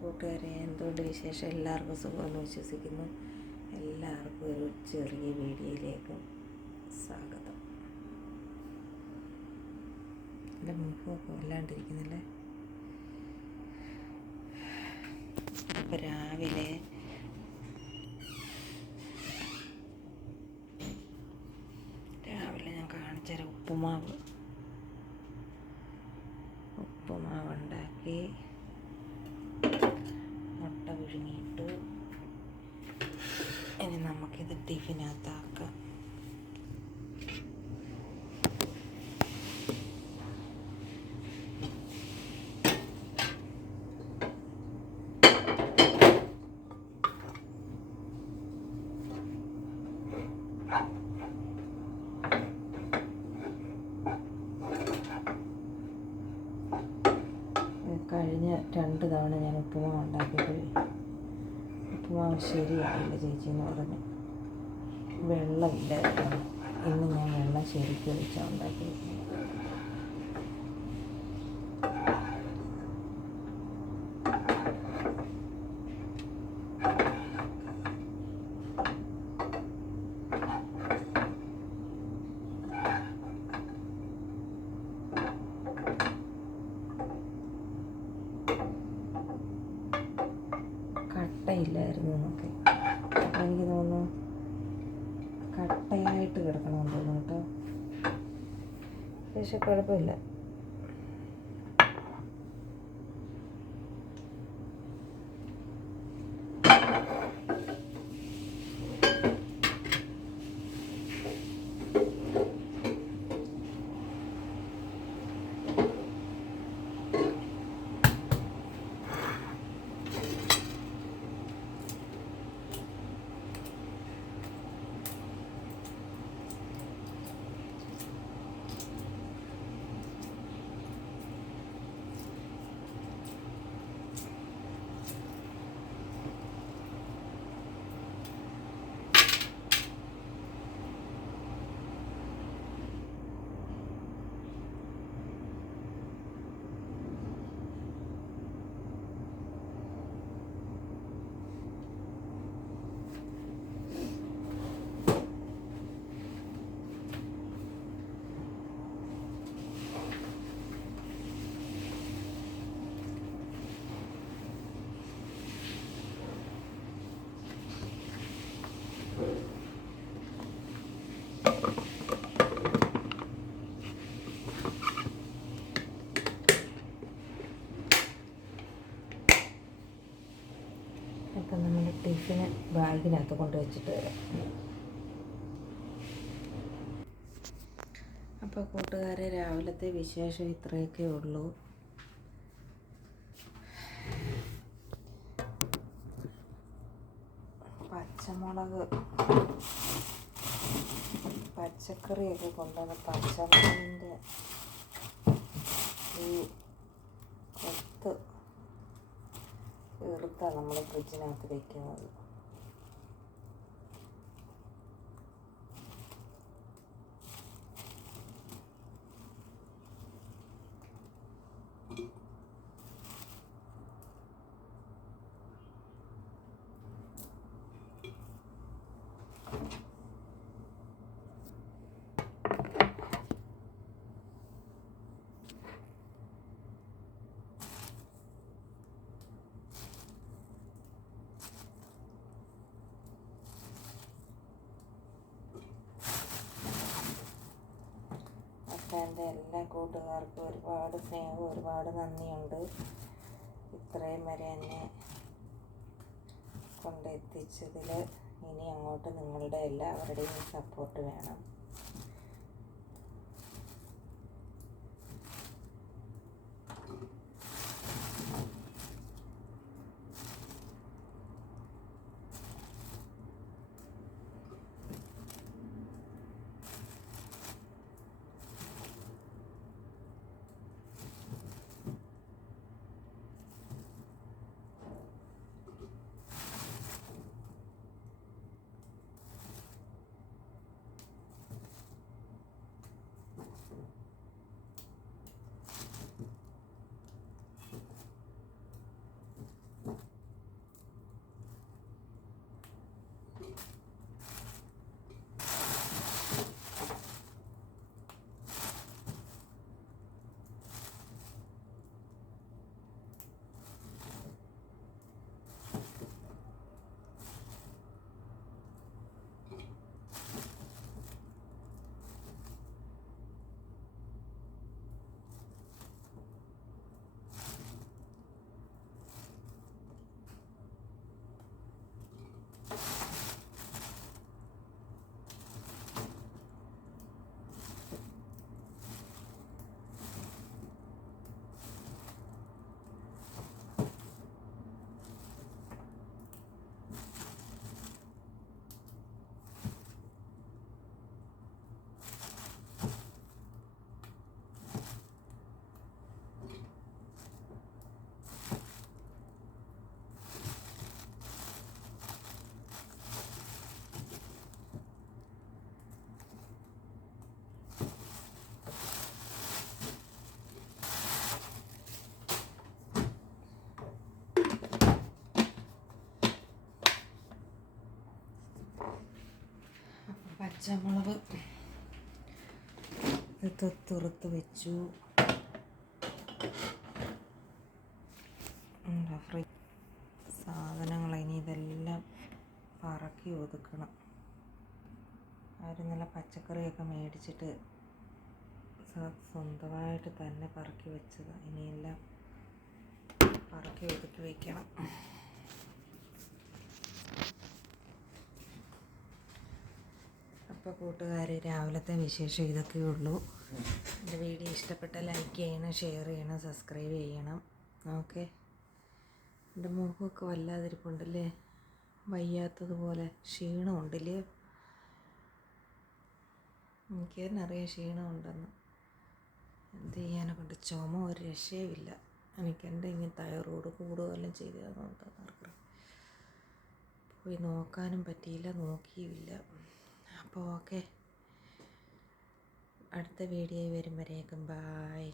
കൂട്ടുകാരെ എന്തുകൊണ്ട് വിശേഷം? എല്ലാവർക്കും സുഖമെന്ന് വിശ്വസിക്കുന്നു. എല്ലാവർക്കും ഒരു ചെറിയ വീഡിയോയിലേക്ക് സ്വാഗതം. എന്റെ മുഖമൊക്കെ വല്ലാണ്ടിരിക്കുന്നില്ലേ അപ്പോൾ രാവിലെ രാവിലെ ഞാൻ കാണിച്ചുതരാം ഉപ്പുമാവ്. ഉപ്പുമാവ് ഉണ്ടാക്കി. പുഴുങ്ങിയിട്ടു ഇനി നമുക്കിത് ടിഫിനകത്താക്കാം. കഴിഞ്ഞ രണ്ട് തവണ ഞാൻ ഉപ്പുമാവ് ഉണ്ടാക്കിയത് ഉപ്പുമാവ് ശരിയായില്ല ചേച്ചി എന്ന് പറഞ്ഞു. വെള്ളമില്ലായിരുന്നു. ഇന്ന് ഞാൻ വെള്ളം ശരിക്കും വെച്ചാൽ ഉണ്ടാക്കിയത് കട്ടയില്ലായിരുന്നു എന്നൊക്കെ. അപ്പോൾ എനിക്ക് തോന്നുന്നു കട്ടയായിട്ട് കിടക്കണമെന്ന് തോന്നുന്നു കേട്ടോ. പക്ഷെ കുഴപ്പമില്ല. അപ്പം നമ്മൾ ടിഫിന് ബാഗിനകത്ത് കൊണ്ട് വെച്ചിട്ട് വരാം. അപ്പോൾ കൂട്ടുകാരെ രാവിലത്തെ വിശേഷം ഇത്രയൊക്കെ ഉള്ളൂ. പച്ചമുളക് പച്ചക്കറിയൊക്കെ കൊണ്ടുവന്ന് പച്ചമുളകിന്റെ ഈ കൊത്ത് തീർത്താണ് നമ്മൾ ഫ്രിഡ്ജിനകത്ത് വെക്കുന്നത് അപ്പം എന്റെ എല്ലാ കൂട്ടുകാർക്കും ഒരുപാട് സ്നേഹം ഒരുപാട് നന്ദിയുണ്ട്. ഇത്രയും വരെ എന്നെ കൊണ്ടെത്തിച്ചതിൽ ഇനി അങ്ങോട്ട് നിങ്ങളുടെ എല്ലാവരുടെയും സപ്പോർട്ട് വേണം. പച്ചമുളക്. ഇത് തുറത്ത് വെച്ചു. സാധനങ്ങൾ ഇനി ഇതെല്ലാം പറക്കി ഒതുക്കണം. ആരും നല്ല പച്ചക്കറിയൊക്കെ മേടിച്ചിട്ട് സ്വ- സ്വന്തമായിട്ട് തന്നെ പറക്കി വെച്ചതാണ് ഇനിയെല്ലാം പറക്കി ഒതുക്കി വയ്ക്കണം അപ്പോൾ കൂട്ടുകാർ രാവിലത്തെ വിശേഷം ഇതൊക്കെ ഉള്ളൂ. എന്റെ വീഡിയോ ഇഷ്ടപ്പെട്ട ലൈക്ക് ചെയ്യണം ഷെയർ ചെയ്യണം സബ്സ്ക്രൈബ് ചെയ്യണം. ഓക്കെ? എന്റെ മുഖമൊക്കെ വല്ലാതിരിപ്പുണ്ടല്ലേ? വയ്യാത്തതുപോലെ ക്ഷീണമുണ്ടല്ലേ? എനിക്ക് തന്നെ ക്ഷീണമുണ്ടെന്ന്. എന്ത് ചെയ്യാനെ കൊണ്ട് ചുമ ഒരു രക്ഷയുമില്ല. എനിക്ക് എന്റെ ഇങ്ങനെ തൈറോയ്ഡ് കൂടുകയെല്ലാം ചെയ്തതെന്നുണ്ടെന്ന് പോയി നോക്കാനും പറ്റിയില്ല നോക്കിയുമില്ല. അപ്പോൾ ഓക്കെ. അടുത്ത വീഡിയോ വരും വരേക്കും ബായ്